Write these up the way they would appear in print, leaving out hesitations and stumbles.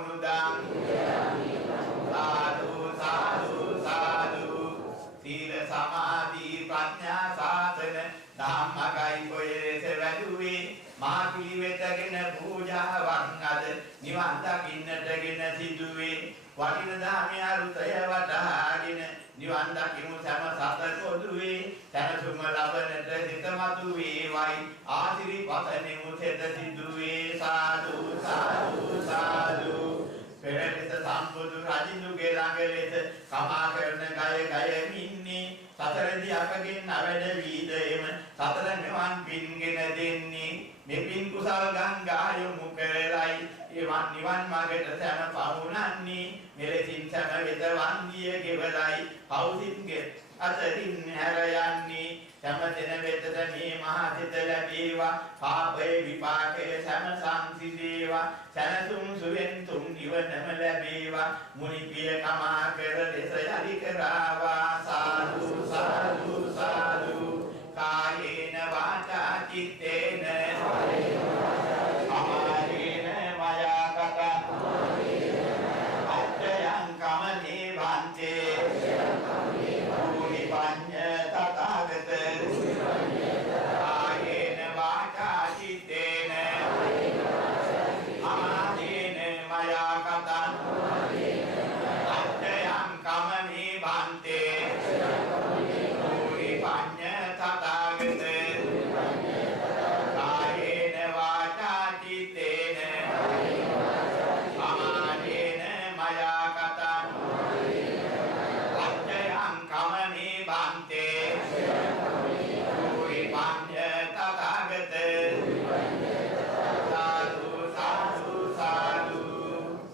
මුනුදං සාදු සාදු සාදු සීල සමාධි ප්‍රඥා සාසන ධම්මකයි කොයස වැදුවේ මා පිළිවෙතගෙන පූජාවන් අද නිවන් දකින්නටගෙන සිදුවේ වටින ධාමය අරුතය වටහාගෙන නිවන් දකිමු සම සත පොදුවේ සැනසුම ලබනට සිතමතු වේවයි ආසිරි පතනෙමු සෙත සිදුවේ සාදු සාදු සාදු පෙරලිත සම්බුදු රජුගේ ළඟ ලෙස කමා කරන ගය ගයමින්නේ සතරදී අපගෙන් අවැඩ වීදෙම සතර නිවන් පින්ගෙන දෙන්නේ මේ පින් කුසල් ගංගා යොමු කරලයි එවන් නිවන් මාර්ගයට සෑම පමුණන්නේ මෙලෙසින් සෑම වෙත වන්දිය ගෙවලයි පෞසින්ගේ අතරින් හැර යන්නේ සෑම දින වෙතද මේ මහා සිත ලැබේවා පාපේ විපාකයේ සෑම සංසිදේවා සැනසුම් සුවෙන් තුන් නිවනම ලැබේවා මුනි පිය කමා කර ලෙස යලි කරාවා සාදු සාදු සාදු කායේන වාචා චිත්තේන අමාරේන මයා කතා අත්‍යං කමනේ වන්තේ මුනි පඤ්ඤ තථාගත කායේන වාචා චිත්තේන අමාරේන මයා කතා අත්‍යං කමනේ වන්තේ මුනි පඤ්ඤ තථාගත කායේන වාචා චිත්තේන අමාරේන මයා කතා අත්‍යං කමනේ වන්තේ මුනි පඤ්ඤ තථාගත සාදු සාදු සාදු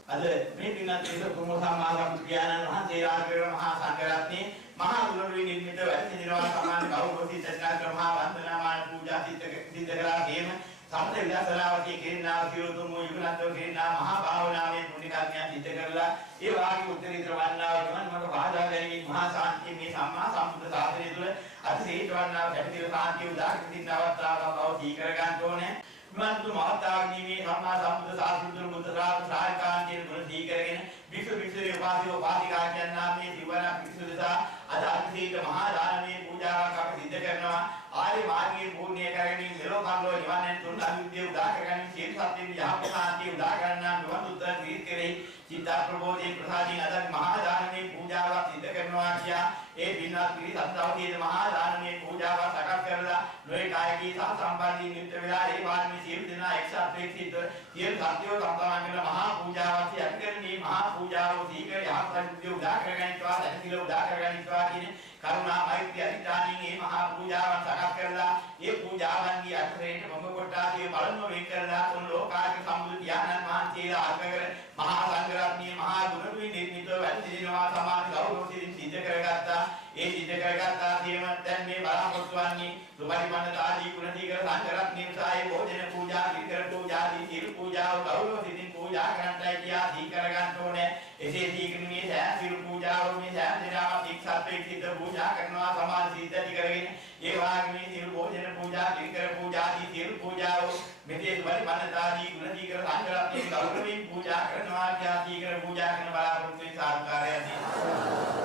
අද මේ දිනත් කුමෝ සම්මාගම් ඥානන් වහන්සේලාගේ මහා සංඝරත්නයේ මහා ගුරුවරි නිර්මිත වැඩසිරවා සමාන ගෞරවී සත්‍යාග්‍රහ මහා වන්දනාමාන පූජා සිද්ධ කළා කියන සම්පත විලාසලාවකී කිරිනා සියලුතුම යුගලන්තෝ කිරිනා මහා භාවනාවේ පුණ්‍ය කර්මයන් සිද්ධ කරලා ඒ වාගේ උත්තරීතර වන්නාව නිවන් මඟ පහදා ගැනීම මහා ශාන්තිය මේ සම්මා සම්බුද්ධ ශාසනය තුළ අතිශේෂ වන්නාව පැතිර ශාන්තිය උදාහරණ සිටින අවස්ථාවක් බව දීකර ගන්න ඕනේ මන්තු මහතාග්නීමේ සම්මා සම්බුද්ධ ශාසනතුල බුද්ධ ශාසන සායකාන්තිය ගුණ දීකරගෙන වික්ෂු වික්ෂුරේ උපාසක උපාසිකා කියන නාමයේ දිවන පිරිසුදු සහ අද අතිශීඝ්‍ර මහා දානමේ පූජාවක් අප සිද්ධ කරනවා ආර්ය මාර්ගයේ පූර්ණය කරගෙන මෙලොව පරලොව නිවනෙන් තුන් අවිද්‍ය උදා කරගන්න සියලු සත්‍යයන් යහපත් සාන්තිය උදා කරගන්න නිවන් උත්තර ක්‍රීත් කෙරෙහි චිත්ත ප්‍රබෝධයේ ප්‍රසාදීන් අද මහා දානමේ පූජාවක් සිද්ධ කරනවා කියා ඒ බින්වත් පිරිස අත්දවතියේ මහා දානමේ පූජාවක් සකස් කරලා නොයේ කායකී සහ සම්බන්ධී නිත්‍ය වේලා ඒ වාර්මී සියලු දෙනා එක්සත් වෙක්සිත සියලු සත්‍යෝ සම්පන්න කරන මහා පූජාවක් සිදු කරන්නේ මහා පූජාව සීකර යහපත් උදා කරගන්නවා දැනසිල උදා කරගන්නවා කියන කරුණා මෛත්‍රී අධිඨානින් මේ මහා පූජාවන් සකස් කරලා ඒ පූජාවන්ගේ අර්ථයට මොම කොටාගේ බලන්ව වෙන් කරලා තුන් ලෝකාගේ සම්බුදු ධානන් වහන්සේලා අර්ථකර මහා සංඝරත්නයේ මහා ගුණවී නිර්මිතව වැඩසිටිනවා සමාධි ගෞරවයෙන් සිද්ධ කරගත්තා ඒ සිද්ධ කරගත්තා සියමත් දැන් මේ බලාපොරොත්තු වන්නේ සුපරිපන්නත ආදී ගුණදීකර සංඝරත්නයේ සායේ භෝජන පූජා විතර පූජා දී සිල් පූජාව ගෞරවයෙන් පූජා කරන්නයි කියා දී කරගන්න ඕනේ එසේ දීගිනේ සෑ සිල් පූජාව මේ සෑ දිනාම එක්සත් එක්සිත පූජා කරනවා සමාධි සිද්ධ කරගෙන ඒ වාගේ මේ සිල් භෝජන පූජා විතර පූජා දී සිල් පූජාව මෙතේ සුපරිපන්නත ආදී ගුණදීකර සංඝරත්නයේ ගෞරවයෙන් පූජා කරනවා කියා දී කර පූජා කරන බලාපොරොත්තු සාධකාරයදී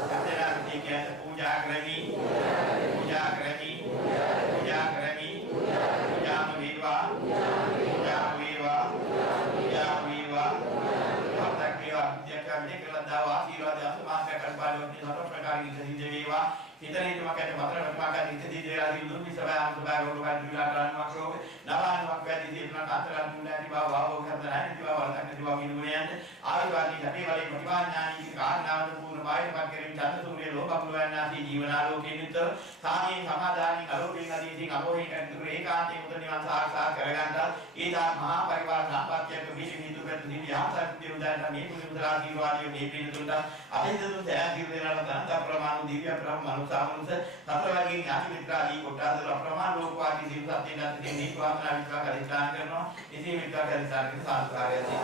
සතරාන්ති කියන පූජා කරමි පූජා කරමි පූජා කරමි පූජා වේවා පූජා වේවා පූජා වේවා අපතක් වේවා විද්‍යාකරණය කළා දාව ආශිර්වාද අසමාස කරපාලෝත් සතර ප්‍රකාරී සිද්ධ වේවා හිතේ තුමකට මතර ප්‍රකාර ඉදිරි දේරාදී දුර්වි සභාව සභාව රෝගයන් විලාකාරණ වක්‍රෝ නවාන වක්කදී දීපන අතරන් මුලාදී බව වාවෝ කරදරයි දිවා වලක් දිවා විනුයන් ආවිවාදී හැටි වලින් ප්‍රතිවාඥානී කාරණාවද පූර්ණ බාහිරපත් කෙරෙමින් චන්ද සූර්ය ලෝකමුලයන්ාදී ජීවනාලෝකයෙන් යුත සාමී සමාදානී කලෝකෙන් අදීසින් අපෝහි කරතුරු ඒකාන්තේ මුද නිවන් සාක්ෂාත් කරගන්නත් ඊදා මහා පරිවාර සම්පත්තියක විශේෂ හේතු කර නිවි ආසක්තිය උදාන මේ කුණු උදාාදීවාදී මේ පිළිතුරට අපිටු සෑහි දෙනාට තන්ත ප්‍රමාණ දිව්‍ය ප්‍රමාණ සාමනුස සතරවගේ ඥාති මිත්‍රාදී කොටාදල ප්‍රමාණ ලෝකවාදී ජීව සත්‍යයන්ට මේ වාසනා විස්වාස අධිෂ්ඨාන කරනවා ඉතින් විස්වාස අධිෂ්ඨාන සාධකාරයදී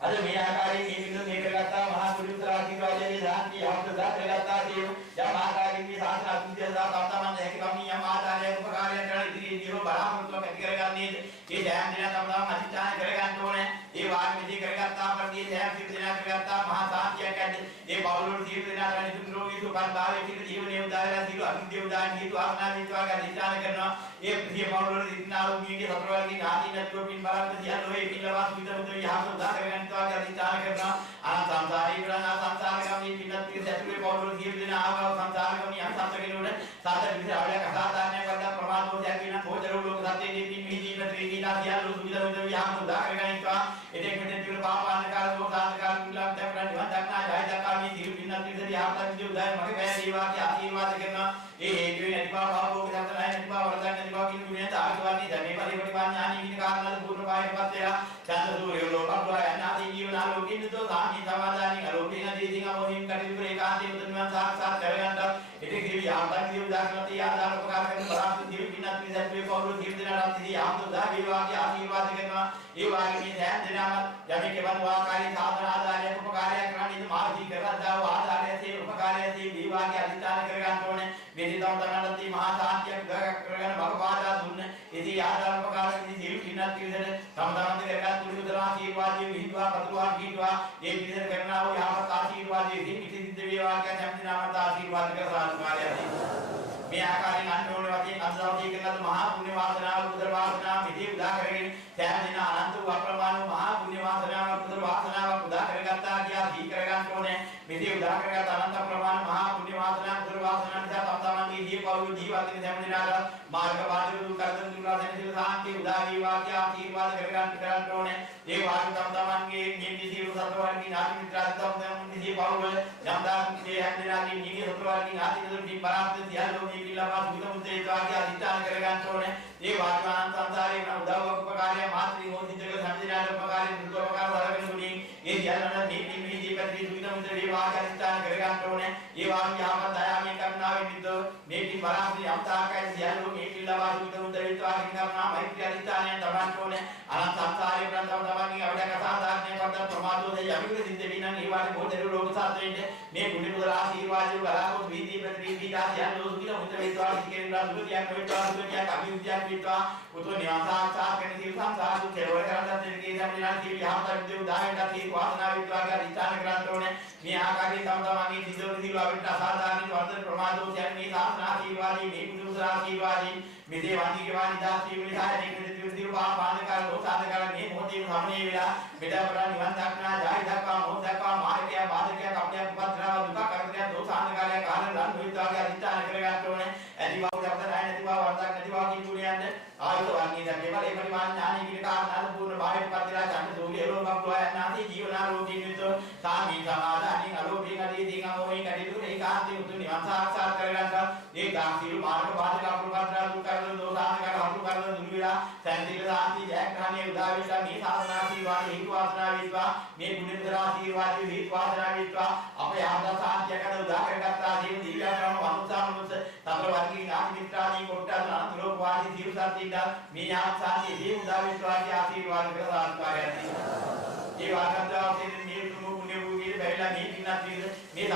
අද මේ ආකාරයෙන් මේ බිඳු මේක ගත්තා මහා කුරුතර ආශිර්වාදයේ ශාන්තිය යහපත දාතලගත්තා කියන යම් ආකාරයෙන් මේ සාසන අතුන්තිය දා තමන් හැකියකමින් යම් ආකාරයෙන් උපකාරයන් කරන ඉදිරියේදී බලාපොරොත්තුවක් ඇති කරගන්නේ ඒ සෑම දිනක් තමන් අධිෂ්ඨාන කරගන්න ඕනේ ඒ වාග් විදි කරගත්තා ප්‍රතිය සෑම සිල් දිනා කරගත්තා මහා සාන්තියක් ඇද්ද ඒ බවලුන් සිල් දිනා කරන තුන් රෝගී සුඛාන්තාවේ සිට ජීවනයේ උදාහරණ සිල් අභිද්‍ය උදාහරණ හේතු ආඥා විත්වා ගදිස්ථාන කරනවා ඒ ප්‍රතිය බවලුන් දිනා රෝගීගේ සතර වර්ගී ඥාතිනත්ව පින් බලන්න සියල්ල ඔය පින්ලවාස් විතමුත යහම උදා කරගන්නවා ගදිස්ථාන කරනවා අනන්ත සංසාරී ප්‍රාණ සංසාරගමී පින්නත් පිට ඇතුලේ බවලුන් සිල් දිනා ආවව සංසාරගමී අන්තකේනොට සාත විදිහට අවලයක් අසාධාරණයක් වඩා ප්‍රමාදෝෂයක් වෙන කෝචර ලෝක සත්‍යයේ පින් මිහිදීන ත්‍රිවිධා සියල්ල සුවිතමුත යහම උදා කරගන්නවා එතෙක් මෙතෙන් තිබුණු පාපාන්තකාර දෝසාන්තකාර විලාප දැක්කා නිවන් දක්නා ජය දක්වා මේ සිල් පින්නත් පිට යහපත් විදිහ උදාය මගේ බෑ දීවාගේ ආශිර්වාද කරනවා ඒ හේතුවේ නැති බව භවෝග සම්පතයි නැති බව වරදක් නැති බව කියන ගුණයත් ආශිර්වාදී ධර්මයේ පරිපරිපාලන ඥානී කියන කාරණාද පූර්ණ පායටපත් වෙලා චන්ද සූර්ය ලෝකබ්බා යනාදී ජීවනා ලෝකින්නතෝ සාමී සමාදානින් අලෝකේන දීදින් අමෝහින් කටයුතු ඒකාන්තයෙන් උතුම්වන් සාක්ෂාත් කරගන්නට ඉතින් කිවි යහපත් විදිහ උදාකරණති ආදාන උපකාර කරන බලාපොරොත්තු දිවි පින්නත් පිටත් පවුරු ජීව දිනා රාත්‍රී යාමතු දා වේවාගේ ආශිර්වාද කරනවා ඒ වාගේ මේ සෑම දිනම යමෙක් එවන් වාකාරී සාධන ආදානයක් උපකාරයක් කරන්නේ මාර්ගී කරද්දා වූ ආදානයේ උපකාරයදී වේවාගේ අධිෂ්ඨාන කරගන්න ඕනේ මෙදිතම තමන්නත් මහා සාන්තියක් කරගෙන භගවාදා දුන්න ඉතින් ආදාන උපකාර ඉතින් සිල් පින්නත් විදිහට තම තමන්ගේ කරගත් කුරුදලා ආශිර්වාදයේ විහිදුවා පතුරවා කීවා ඒ විදිහට කරනා වූ යහපත් ආශිර්වාදයේ ඉතින් සිද්ධ වේවා කියන හැම දිනම ආශිර්වාද කර සාදුකාරයයි මේ ආකාරයෙන් අන්තෝනේ වශයෙන් අන්තෝනේ කරන මහා පුණ්‍ය වාසනාව උදර වාසනාව මෙහි උදා කරගෙන සෑම දින අනන්ත වූ අප්‍රමාණ මහා පුණ්‍ය වාසනාවක් උදර වාසනාවක් උදා කරගත්තා කියා දී කරගන්න ඕනේ මෙහි උදා කරගත් අනන්ත ප්‍රමාණ මහා පුණ්‍ය වාසනාවක් උදර වාසනාව නිසා තම තමන්ගේ ජීව පවුල් ජීවත් වෙන සෑම දිනකට මාර්ග වාදික දුක් කරදර දුර්ලා දැනෙන සාන්තිය උදා වේවා කියා ආශිර්වාද කරගන්න ඕනේ ඒ වාගේ තම තමන්ගේ නියමී ජීව සතරවර්ගී ඥාති මිත්‍රාත්ම තමන්ගේ ජීව පවුල් යම් දාන්නේ හැම දිනකින් නියමී සතරවර්ගී ඥාති දුකින් බරාත් සියල්ලෝ පිළිලවා සුවිතමුතේ වාගේ අධිෂ්ඨාන කරගන්න ඕනේ. ඒ වාග්වාන සංසාරේ වන උදව් උපකාරය මාත්‍රි මොහිතක සම්දිනාට උපකාරය දුක්ඛෝපකාර වරගෙන මුලින් ඒ යල්ලන මේ දීපති සුවිතමුතේ වේ වාගේ අධිෂ්ඨාන කරගන්න ඕනේ. ඒ වාගේ යහපත් දයාමය කරුණාවෙන් විද්දෝ මේ පින් බලාපොරොත්තු යම්තාකයි සියල්ලෝ මේ පිළිලවා සුවිතමුතේ විත්වාකින් කරුණා මෛත්‍රී අධිෂ්ඨානයෙන් තබන්න ඕනේ. අනන්ත සංසාරේ ප්‍රන්තව තමන්ගේ අවඩක සාධාරණේ පද ප්‍රමාදෝදේ යමික සිද්ධ වෙනන් ඒ වාගේ බෝධිරු ලෝක සාත්‍රෙන්නේ මේ පුණ්‍ය කුසල ආශිර්වාදය බලාපොරොත්තු වීදී ප්‍රතිවිදා සියල්ලෝ සුවිතමුතේ විත්වා සිකේන්ද්‍රා සුගතියක් විත්වා සුගතියක් අභිවෘද්ධියක් විත්වා උතුම් නිවන් සාක්ෂාත් කරගෙන සිල් සංසාර දුක් කෙලවර කරගන්න දෙවිගේ සම්දිනා සිල් යහපත් විදිහට උදාහරණයක් තියෙන වාසනාව විත්වා කියලා අධිෂ්ඨාන කරන්න ඕනේ මේ ආකාරයෙන් තම තමන්ගේ සිද්ධ සිල් අපිට අසාධාරණ වර්ධන ප්‍රමාදෝෂයන් මේ සාසන ආශිර්වාදී මේ පුණ්‍ය කුසල ආශිර්වාදී මේ දේවාදී වානිදා සීවිලිකාරණේ කුදිරු දිරු පාපානකාර ලෝසාදකාර මේ මොහොතේ සමනේ වෙලා මෙදා නිවන් දක්නා ජය දක්වා මොහොත දක්වා මාර්ගය බාධකයක් අපලයක් උපද්‍රව දුක කරදරයක් දෝසාන්තකාරය කාරණ ලන් විත්වාගේ අධිෂ්ඨාන කරගන්න ඕනේ ඇති බව දක්වන නැති බව වර්ධක් නැති බව කියුණියන්ද ආයත වර්ණී දැක්කේ ඒ පරිමාණ ඥානී කියන කාරණාද පූර්ණ භාවයට පත්ලා චන්ද සූර්ය ලෝකබ්බවා යනාදී ජීවනාරෝගී නිතෝ සාමී සමාදානින් අලෝභී කදී දීග මොහි කටයුතු ඒකාන්තී උතුම් නිවන් සාක්ෂාත් කරගන්න ඒ කාන්තිරු මාර්ග බාධක අප්‍රපද්‍රා දුක් කරදර දෝසාන්තකාර හසු කරදර දුරු වෙලා සැන්තිල සාන්ති ජයග්‍රහණයේ උදා වෙලා මේ සාසනාශීර්වාද හේතු වාසනා විත්වා මේ පුණ්‍ය කුසලාශීර්වාද හේතු වාසනා විත්වා අප යහපත් සාන්තියකට උදා කරගත්තා ජීව දිව්‍යාක්‍රම වනුසාමනුස තතර වර්ගී ඥාති මිත්‍රාදී කොට්ටාද අනතුරු වාදී සියලු සත්ත්වයන්ට මේ ඥාන සාන්තිය හේතු උදා විත්වාගේ ආශීර්වාද කරලා ආකාරයයි ඒ වාග්දාවයෙන් මේ තුමු පුණ්‍ය භූමියේ බැරිලා මේ පින්නත් මේ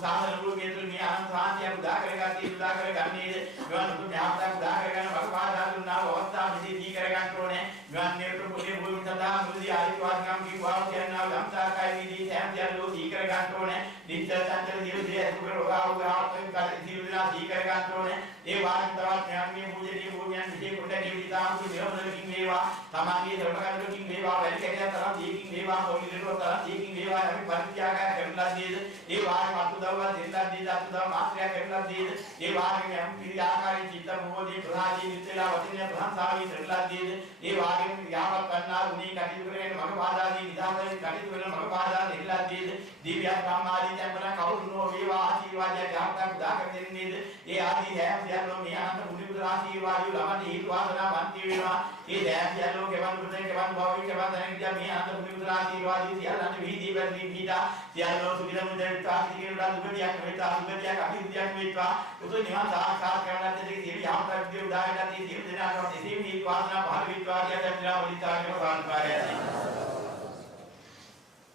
සාසන රූපයේ තුල මේ අනන්ත සාන්තිය උදා කරගත්තී උදා කරගන්නේ මෙවන් උතුම් ඥානයක් උදා කරගන්න භගවාදා දුන්නා අවස්ථාවේදී දී කරගන්න ඕනේ මෙවන් මේ පුණ්‍ය භූමිය සඳහා මුලදී ආශිර්වාදකම් කිව්වා කියනවා යම්තාකයි විදී සෑම දියලෝ දී කරගන්න ඕනේ නිත්‍ය සංචල දිවිදී අසුර රෝගාවුගාපෙන් කලින් දිවිලා දී කරගන්න ඕනේ ඒ වාග්ය තවත් ඥානීය භූජනීය භූමියන් විදී කොට ජීවිතාම් නිරෝධකින් වේවා තමන්ගේ ධර්මකරුකින් වේවා වැඩි කැටියක් තරම් දීකින් වේවා හොලිරෝ තරම් දීකින් වේවා අපි පරිත්‍යාගය කරලා දීද ඒ වාග්ය අතුදවවා දෙන්නක් දීද අතුදව මාත්‍රයක් කරලා දීද ඒ වාග්ය යම් පිළි ආකාරයෙන් චිත්ත මොහොතේ ප්‍රහාදී නිත්‍යලා වටින ප්‍රහංසාවී කරලා දීද ඒ වාග්ය යාමත් කරනා උනී කටයුතු කරගෙන මග පාදාදී නිදාමයෙන් කටයුතු කරන මග පාදා දෙන්නලා දීද දිව්‍ය සම්මාදී tempන කවුරුනෝ වේවා ආශිර්වාදයක් යහපතක් උදා කර දෙන්නේද ඒ ආදී හැම සියල්ලෝ මේ අනන්ත මුනි පුත්‍ර ආශිර්වාදය ලබන හේතු වාසනා වන්ති වෙනවා ඒ හැම සියල්ලෝ කෙවන් පුතේ කෙවන් භවී කෙවන් දැනෙන කියා මේ අනන්ත මුනි පුත්‍ර ආශිර්වාදය සියල්ලන්ට විහිදී වැඩි පිටා සියල්ලෝ සුවිද මුදෙන් තාක්ෂිකේ උඩ දුගතියක් වෙතා දුගතියක් අභිවෘද්ධියක් වෙත්වා උතුම් නිවන් සාක්ෂාත් කරගන්නත් දෙවි යම් ප්‍රතිදේ උදාහරණයක් දී සියලු දෙනාටම එසේ මේ වාසනා පහළ වෙත්වා කියන දන්නා වලිතාගෙන සාන්පාරයයි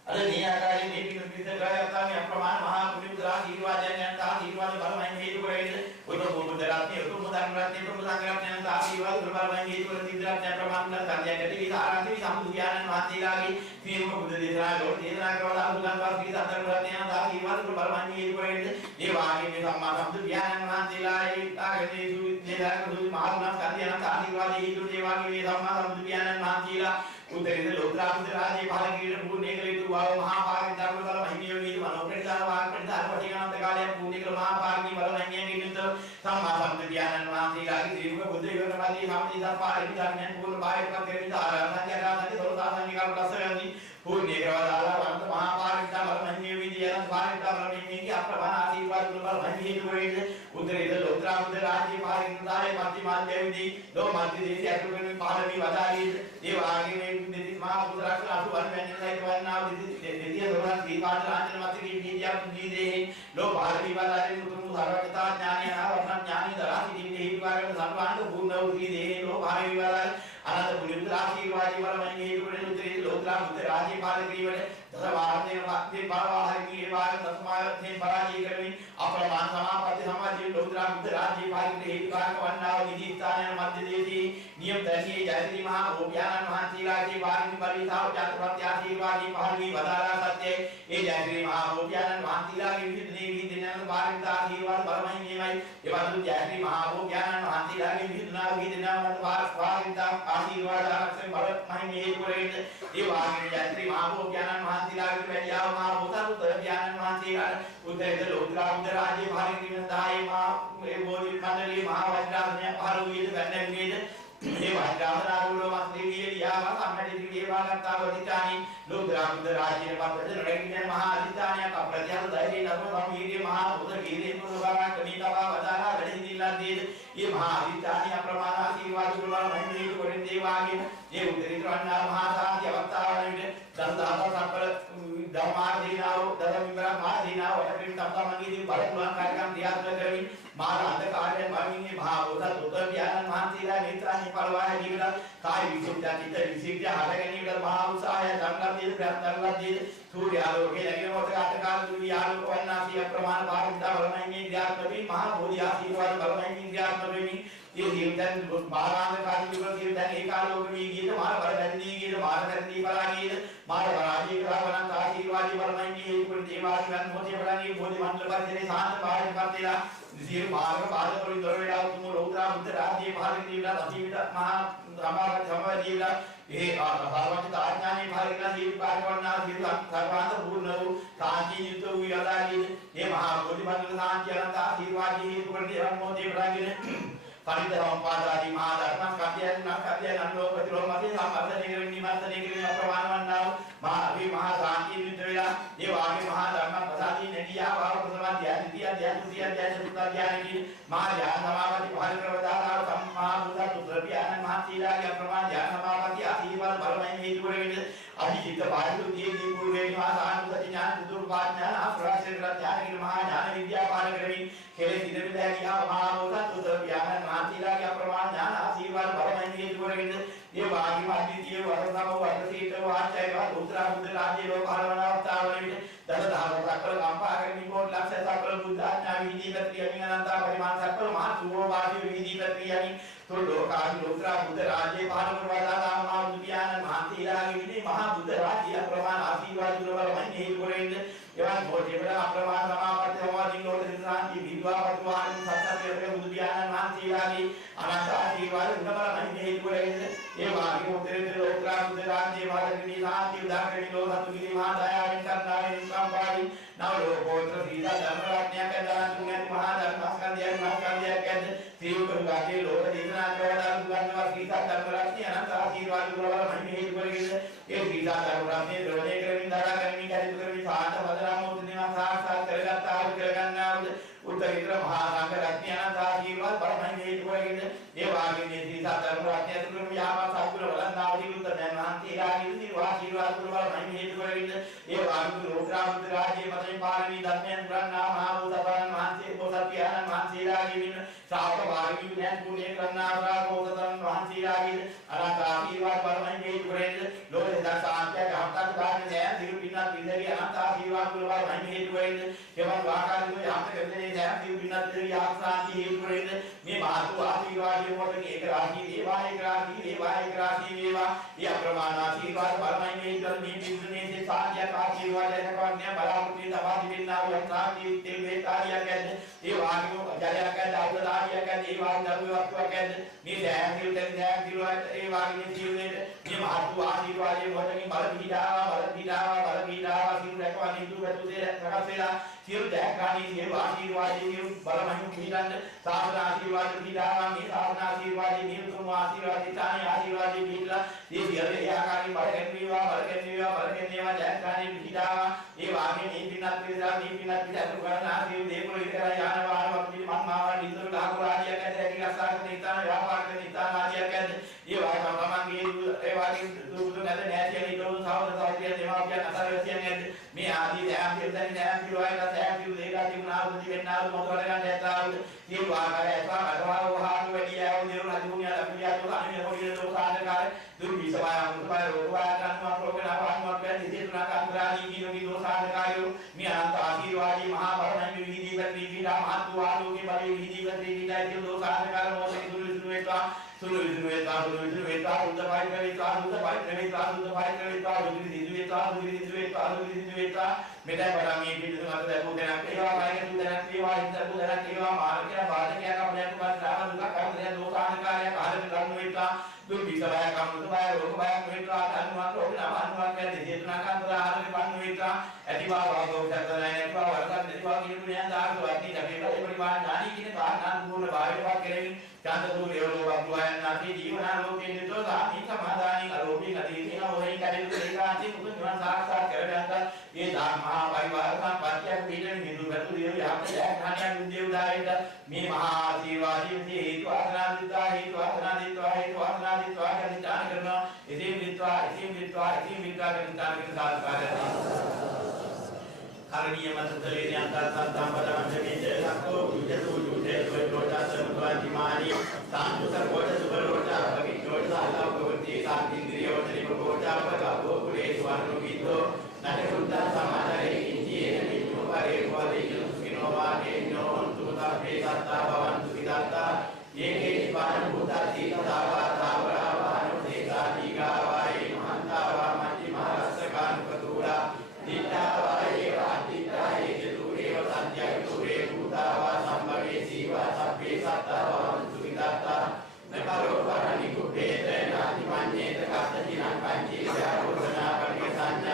අද මේ ආකාරයෙන් මේ පිළිතුරු පිළිතුරායතාව මේ අප්‍රමාණ මහා පුණ්‍ය කුසලා ආශිර්වාදයන් යන ආශිර්වාද බලමයි හේතු කරගෙන ඔය පොබුදරාත්මේ උතුම් මුදන් රත්නේ උතුම් සංග්‍රහණයන් ආශිර්වාද බලමයි හේතුවල සිද්ධාර්ථය ප්‍රමාණ සංඥාකට විසාරාන්ති සම්බුද්ධයන්න් වහන්සේලාගේ මේ බුද්ධ දේශනා ලෝක දේශනා කරලා අනුගමන වාර්ෂික සතරවරණයන් දාහිවල් බලමයි හේතුවෙන්නේ ඒ වාගේ මේ සම්මා සම්බුද්ධයන්න් වහන්සේලාගේ ආගමේ සුවිද්‍යාක සුවි මහාගුණ කන්දියන් ආශිර්වාදයේ හේතු ඒ වාගේ මේ සම්මා සම්බුද්ධයන්න් වහන්සේලා උදේට ලෝත්‍රාපුද රාජේ පහළ කිරීම පුණ්‍ය කළ යුතු වාව මහා පාරමිත ධර්ම බල මහිමිය වී මනෝපරිදාන වාක්පරිද අරපටිගණන්ත කාලයක් පුණ්‍ය කළ මහා පාරමී බල මහිමියන් කිනුත් සම්මා සම්බුද්ධයන්න් වහන්සේලාගේ ත්‍රිවිධ බුද්ධ විවරණදී සම්පූර්ණ පාරමිත ධර්මයන් පුණ්‍ය බාහිරකම් කෙරෙහි ආරාධනා කරාදී සෝතාසංගික රසයන්දී පුණ්‍ය කරවදාලා වන්ත මහා පාරමිත බල මහිමිය වී යන පාරමිත බල මහිමියන්ගේ අප්‍රමාණ ආශීර්වාද බල මහිමිය හේතු උදේට ලෝත්‍රාපුද රාජේ පාරමිතායේ මධ්‍ය මාධ්‍යවේදී ලෝ මධ්‍ය දේශයේ අතුරුගෙන පාරමී වදාළේ ඒ වාගේ මේ දෙති මහා බුදුරක්ෂණ අසුවන් වෙන්නේ වන්නාව දෙතිය දොරන් දීපාට රාජ්‍ය මතකී නීතියක් නීදේ ලෝ පාරමී වදාළේ උතුම් සර්වඥතා ඥානය ආවරණ ඥානී දරා සිටින්නේ හේතුකාරක සම්පාන්ත පූර්ණ වූ දේ ලෝ පාරමී වදාළේ අනන්ත පුණ්‍ය ආශීර්වාදී වලමයි හේතුවෙන් උදේ ලෝත්‍රා බුද්ධ රාජේ පාලක කිරීමට දසවාර්ණේ වාක්‍යේ බාවාහරී ඒ වාගේ තස්මායයෙන් පරාජය කරමින් අප්‍රමාණ සමාපatti සමාජයේ ලෝත්‍රා බුද්ධ රාජේ පාලක හේතුකාරක වන්නාව විදි ස්ථානයන් මධ්‍ය දේශී නියම දැසියේ ජයශ්‍රී මහා ඕපියාණන් වහන්සේලාගේ වාරිණි පරිසාව චතුරාර්ය ආශීර්වාදී පහළ වී වදාළා සත්‍යයේ ඒ ජයශ්‍රී මහා ඕපියාණන් වහන්සේලාගේ විහිදෙනේ විහිදෙනන වාරිණි ආශීර්වාද බලමයි මේයි එවන්දු ජයශ්‍රී මහා ඕපියාණන් වහන්සේලාගේ විහිදුනා විහිදෙනන වාරිණි ආශීර්වාද ආරක්ෂක බලමයි හේතුවෙන් ඒ වාගේ ජයශ්‍රී මහා ඕපියාණන් වහන්සේලාගේ වැඩියාව මහා බෝසත්තුතර පියාණන් වහන්සේලාට උදේට ලෝත්‍රා බුද්ධ රාජේ පහළ කිරීම දායි මහා ඒ බෝධි මණ්ඩලයේ මහා වෛද්‍යාඥය පහළ වූ වැන්නේද මේ වෛද්‍යාවනාරුල මස්ලීවිය යාව සම්මැටි දිවේවා ගත්තා වදිතානි ලෝත්‍රා බුද්ධ රාජේ පබ්බද රැකින මහා අධිතානියක් අප්‍රත්‍යව ධෛර්ය නම සමීරිය මහා බුද්ධ කීරේ පුරවරා කණීතවා වදාලා වැඩ හිඳිල්ලන් දේද මේ මහා අධිතානිය අප්‍රමාණ ආශීර්වාද පුරවලා මහිමේතු කොරින් දේවාගේ මේ උත්තරීතර වන්නා මහා සාන්ති අවස්ථාවල විට දසදහස සම්පල ධර්මාදීනාව දස විවර මාදීනාව වටපිට තම්මගීදී බලපුලන් කාර්යයන් ක්‍රියාත්මක කරමින් මාන අන්ධකාරයෙන් වමින්නේ මහා බෝසත් උත්තර ඥාන මහන්සියලා නේත්‍රානි පළවාය ජීවිත කාය විසුද්ධිය චිත්ත විසුද්ධිය හට ගැනීමට මහා උත්සාහය සංගම්දී ප්‍රයත්නවලදී සූර්ය ආලෝකයේ නැගෙන මොහොතක අටකාල දුවි ආලෝක වන්නාසිය ප්‍රමාණ පාරිමිතා බලමයි ක්‍රියාත්මක මහා බෝධි ආශීර්වාද බලමයි ක්‍රියාත්මක වෙමින් ये जीवतन बारांग काजी विवर जीवतन एकालोक में गीत मार बरदनी गीत मार करती बला गीत मार बराजी करावनं आशीर्वादी बलमई ये कुल देवासी वन मोते बलानी मोदी मंत्र पर तेरे शांत बाहर करतेला जीव मार्ग पाद पर दरवेला तुम रोद्रा बुद्ध राज्य भाग जीवला अजीवित महा रामा धर्म जीवला ये भगवंत आज्ञानी भागना जीव पारवना जीव सर्वांत पूर्ण कांची युक्त वियलागी ये महाबोधि मंत्र शांति अनंत आशीर्वादी कुल देव मोते बलागी परित संपादादि महाधर्म काव्य नंदो प्रतिलोम मते समर्थने करनि निमंत्रणे करनि अप्रमाण वन्नाव महावी महाशांति विद्वेला ये वागे महाधर्म प्रसादी नदिया भाव प्रसमान ध्यान द्वितीय ध्यान तृतीय ध्यान चतुर्थ ध्यान की महाध्यान समापति भाल प्रवदारा सम्मा बुद्ध तुद्रव्य आनंद महाशीला के अप्रमाण ध्यान समापति आशीर्वाद बलमय हेतु रे अभिजित भाषु दिए दी पूर्वे निवास आनुगति ज्ञान दुर्वाद ज्ञान आश्रय ज्ञान की महाज्ञान विद्या पाल करमि खेले दिन विद्या की महाबोध तुद्रव्य आनंद महाशीला के अप्रमाण ज्ञान आशीर्वाद बलमय हेतु रे ये भागी माद्वितीय वरदाव वर्धसीत वाचाय वा दूसरा बुद्ध राज्य लो भारवना अवतावले दस धाम सकल कांपा करमि कोट लक्ष्य सकल बुद्धाज्ञा विधि प्रक्रिया अनंता परिमाण सकल महा सुभो वादी विधि प्रक्रिया तो लोकादि लोत्रा बुद्ध राज्य भारत वाला महाबुद्धियान महातीला विधि महाबुद्ध राज्य प्रमाण आशीर्वाद गुरुवर मन्ये गुरेंद एवं भोजे बड़ा प्रमाण समापति हमारी लोट शांति विद्वा भगवान सत्य बुद्धियान महातीला की अनंत आशीर्वाद गुरुवर मन्ये गुरेंद ये वाक्य उतरे लोत्रा बुद्ध राज्य भारत की शांति उदाहरण लो सतुगिरी महादया करनारे संपादि नव लोकोत्र सीता धर्मराज्ञा के दान तुंगे महाधर्म स्कंदय के तीव्र गंगा के लोक देना करना दुर्गंधवा सीता धर्मराज्ञा अनंत आशीर्वाद गुरुवर मन्ये गुरेंद ये सीता धर्मराज्ञा द्रोणे करमि दारा करमि कारित करमि शांत भद्रामोद निवास साक्षात करगता करगन्ना उत्तरीतर महासांग राज्ञा अनंत आशीर्वाद मन्ये गुरेंद ये वागे ने सीता धर्मराज्ञा तुम यामा साकुल वलंदावली उत्तर महांती रागी आशीर्वाद गुरुवर मन्ये गुरेंद ये वागे लोत्रा बुद्ध राज्य मते पारमी दत्मेन ब्रह्मा महाभूतपन महांती बोधप्यान महांती रागी सात भागी ज्ञान पुण्य करना राघोतन महांती रागी अनंत आशीर्वाद मन्ये गुरेंद लोक दशांत्य हमता दान ने दिरुपिन පින්නත් විදේවි අනන්ත ආශිර්වාද වල මහිම හේතු වෙයිද එවන් වාකාරිකව යම්ත කෙරෙන්නේ දැන් සිව් පින්නත් විදේවි ආශාන්ති හේතු වෙයිද මේ මහතු ආශිර්වාදයේ මොකද ඒක රාශී වේවා ඒක රාශී වේවා ඒක රාශී වේවා ඒ අප්‍රමාණ ආශිර්වාද බලමයි මේ ඉඳන් මේ පිළිතුරේ සාධ්‍ය ආශිර්වාදයක් කරන්නේ බලාපොරොත්තු වෙන අවාදි වෙන්නා වූ යන්ත්‍රාදී තෙල් වේතාරියක් ඇද්ද ඒ වාග්යෝ ජලයක් ඇද්ද අවදාරියක් ඇද්ද ඒ වාග්ය දරුවක් ඇද්ද මේ දැන් කිලෝට ඒ වාග්යේ ජීවිතේ මේ මහතු ආශිර්වාදයේ මොකකින් බල පීඩාවා සිරු රැකවන්නේ ඉදු වැතු දේ රකස් වෙලා සියලු දැක්කාණී සියලු ආශිර්වාදයේ සියලු බලමහිම පිළිගන්න සාසන ආශිර්වාද පීඩාවා මේ සාසන ආශිර්වාදයේ මේ උතුම් ආශිර්වාදයේ තානේ ආශිර්වාදයේ පිළිලා මේ සියලු ඒ ආකාරයෙන් බලකෙන්නේවා දැක්කාණී පීඩාවා ඒ වාගේ මේ පින්නත් පිළිලා අතු කරන ආශිර්වාද දේපොළ ඉතර යාන වාහන වගේ මන්මාවන් ඉදු ලාකුරාදියක් ඇද රැකී රස්සාකරන ඉතාන ව්‍යාපාර කරන ඉතාන ආදියක් ඇද ඒ වාගේ තමන්ගේ ඒ වාගේ දුරු නැද නැතිලි දොස් සාවද සාවිය දෙමාපියන් අසරවැසියන් ඇද මේ ආදී දැන් කිලෝයිට දැන් කිලෝ දෙකක් තිබුණා උදි වෙන්නා මොකද ගන්න ඇතාවුද මේ වාගේ ඇතා අදවා වහාරු වැඩි ආව දේරු රජුණිය ලකුණිය තෝ අනේ හොඩිය දෝසාන්කාර දුරු විසමය මුතුපය රෝගවා ගන්නවා ප්‍රෝග්‍රෑම් ආවන්වත් වැඩි දෙතුනක් අන්තරාදී කිනෝගේ දෝසාන්කාරයෝ මේ අනන්ත ආශිර්වාදී මහා බරණයි විවිධී වත්‍රි විදා මහත් ආලෝකේ බලේ විවිධී වත්‍රි විදා කිලෝ දෝසාන්කාර මොකද දුරු වේවා සුළු විදුවේතා උද්දපයි කරේතා උද්දපයි කරේතා දුවිදිදුවේතා මෙතන වඩා මේ පිටු මත දැකෝ දැනක් ඒවා කායක දුදනක් ඒවා හිතපු දැනක් ඒවා මාර්ගය බාධකයක් අපලයක් කරලා දුක කරන දෝසානකාරය කාලෙ ගන්න වේතා දුර්විසවය කම්මුතය රෝගය වේතා ධර්මවත් රෝගනවන්වත් මේ දෙතුනක් අතර ආරෝග්‍ය පන්න වේතා ඇතිවා වාගෝ සතරයන්වා වරකට දෙතුවා කියන පුණ්‍යයන් දාන වර්ණි ලැබේ පරිමාණ ඥානි කියන කාරණා දුර බාහිරවත් කෙරෙමින් චන්දතු වේලෝ වග්ගයන් නැති ජීවන ලෝකේ නිතෝ සාමි සමාදානි අරෝපී නදීන හොරේ කඩේ ඒකාන්ති මුතු නිවන් සාක්ෂාත් කරගන්න මේ ධර්මහා පරිවාර සම්පත්තියක් පිළිගෙන නිදු වැතු දියු යහපත ඥානයන් විද්‍ය උදාරයට මේ මහා ආශිර්වාදයේ හේතු ආසනාදිතා කනිදාන කරනවා ඉතින් විත්වා කරන සාස්කාරය කරණීය මතතලේ ඥාතත් සම්පදාන්තේ ලක්කෝ විජතු යුදේ කොටා සම්ප්‍රාතිමානි සාන්තුතර කොට සුබරෝටා භගිතෝට ආලෝකවති සාන්තින්ද්‍රියෝ ත්‍රිපෝටා පගෝ කුලේ ස්වර්ණ විදෝ නටුත්ත සමාදරේ ඉතියේ නිමෝ පරේ වලින් සිනෝවාගේ නෝන්තුතා හේතත්තා භවන්තු විදත්තා යේකේ පාන බුද්ධාති තාවා තාවරාවානු දේතාතිගාවායි මහන්තාවා මච්චිමාරස්සකාන් පතුලා දිට්ඨාවායි රාතිතායි චතුරේව සංජයතුරේ භූතාවා සම්භවේ සීවා සබ්බේ සත්තාවා සුවිදත්තා නකරෝ පරණි කුපේත නාති මඤ්ඤේත කත්තචිනං පංචේ සාරෝධනා පරිසං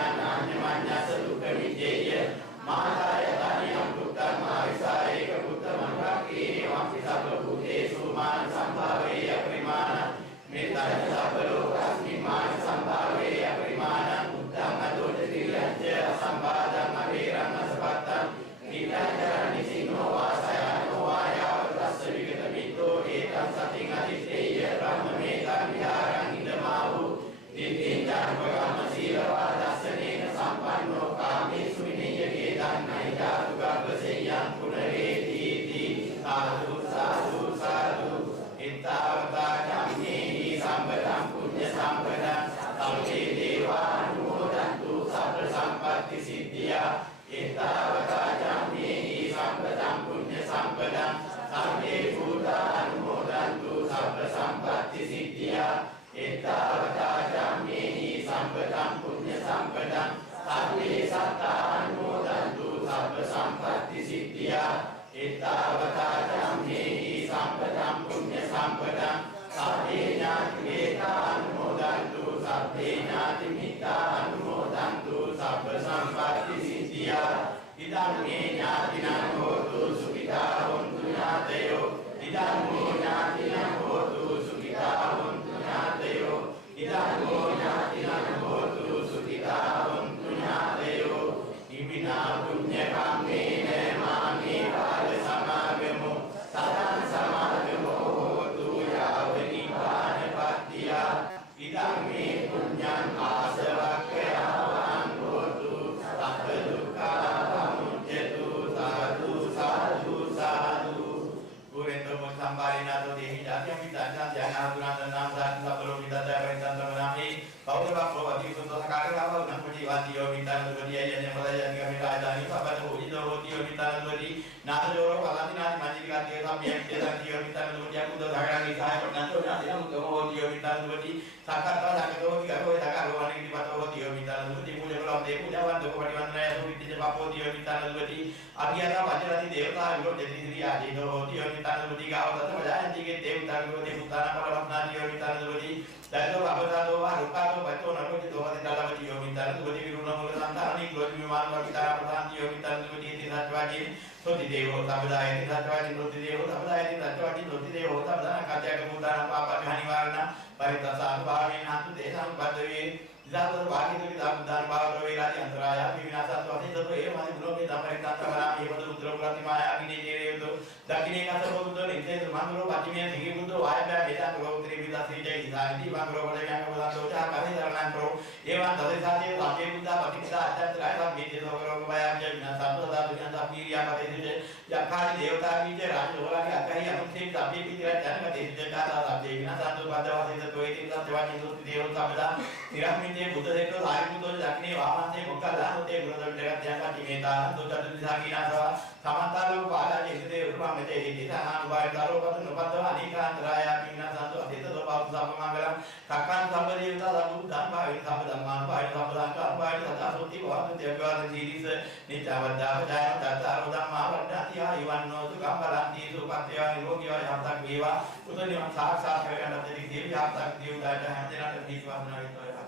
මිතාන දුවති යයන් යමලයන් ගමිතාදානි සබ්බතෝ හිතෝ තියෝ මිතාන දුවති නාතජෝරෝ පලන්ති නාති මංජිකාතිය සම්මියන් තේසන් තියෝ මිතාන දුවති අකුද්දෝ සාගරංගි සහය පට්නන්තෝ නාතිනම් උත්තමෝ තියෝ මිතාන දුවති සාකත්තා සාකතෝ විකරෝ සාකරෝ අනිකිපතෝ තියෝ මිතාන දුවති පූජකලෝ දේ පූජාවන් දෝ පරිවන්දනය සුවිත්‍ති පපෝ තියෝ මිතාන දුවති අභියතා වජරති දේවතා විරෝ දෙති ශ්‍රී ආදීනෝ තියෝ මිතාන දුවති ගාවතත වජායන්තිගේ දේවතා විරෝ දේ පුතාන පරවත්නා තියෝ මිතාන දුවති දයෝ අපදාදෝ වාරුකාදෝ වතෝ නරෝති දෝවති දලවති යෝ මිතාන දුවති විරුණ මොල සම්තරණි ක්ලෝති විමාන වර්තිතා ප්‍රධාන තියෝ මිතාන දුවති තිසත්වාදී සෝති දේවෝ සබදායති සත්වාදී නෝති දේවෝ සබදායති සත්වාදී නෝති දේවෝ සබදාන කාත්‍යක මුදාන පාප හනිවාරණ පරිතසාන භාවේන හතු දේසං පදවේ ඉදාතර වාග්යතුනි දාන භාවර වේලාති අන්තරාය විනාසත් වශයෙන් ඒ මාදි ගුණෝපේ තමරිතාතරා මේවද උත්තර ප්‍රතිමායා අගිනේජේරේතු දක්ෂිනේ කසරෝ බුද්ධ නිතේ මංගලෝ පච්චිමේ සිහි බුද්ධ වායබ්බා වේදා ගෝත්‍රි විදාසීජේ ඉදාති මංගලෝ වදයන් වදතෝචා කරිතරණන්තෝ ඒවා තදේසාදී සාකේ බුද්ධ පටිච්චා අචන්තරාය සම්මේතේ සෝකරෝ වයාම්ජ විනාසත් සදා විඥාන පීරියා පතේජේ යක්ඛානි දේවතා විජේ රාජෝලාගේ අකහි අනුසේ සබ්බේ පිටිරා ජනක දේශේ කාතා සබ්බේ විනාසත් බද්දවාසිත තෝයිතින් සත්‍යවාදී සුත්ති දේවතා සබ්බදා නිරම්මිතේ බුද්ධ දේක සාරිපුතෝ දක්ෂිනේ වාමන්තේ මොක්කලානෝතේ ගුණදොඩ්ඩගත් යන්පටි මේතාන දුක්ඛ දිසාකිනාසවා සමන්තාලෝ පාදාජේ ඉදේ උපමෙතේ දිසාහාන වායතරෝ පද නොපදව අනිකාන්තරාය කිනාසන්තෝ අතේතෝ පාප සම්මංගලං කක්කං සම්බදේවතා සම්බුද්ධං භාවේන සම්බදම්මාන භාවේන සම්බදං භාවේන සදාසෝති වාමන්තේ අග්ගාන සීරිස නිච්චවද්දාපජාන තතරෝ ධම්මා වඩ්ඩාති ආයවන්නෝ සුඛම්බලන්ති සුපත්ත්‍යා නිරෝගීව යම්තක් වේවා උතනියම් සාක්ෂාත් කරගන්නත් දෙවි යම්තක් දියුදායට හැමදෙනාට දීපවන්නා විතරයි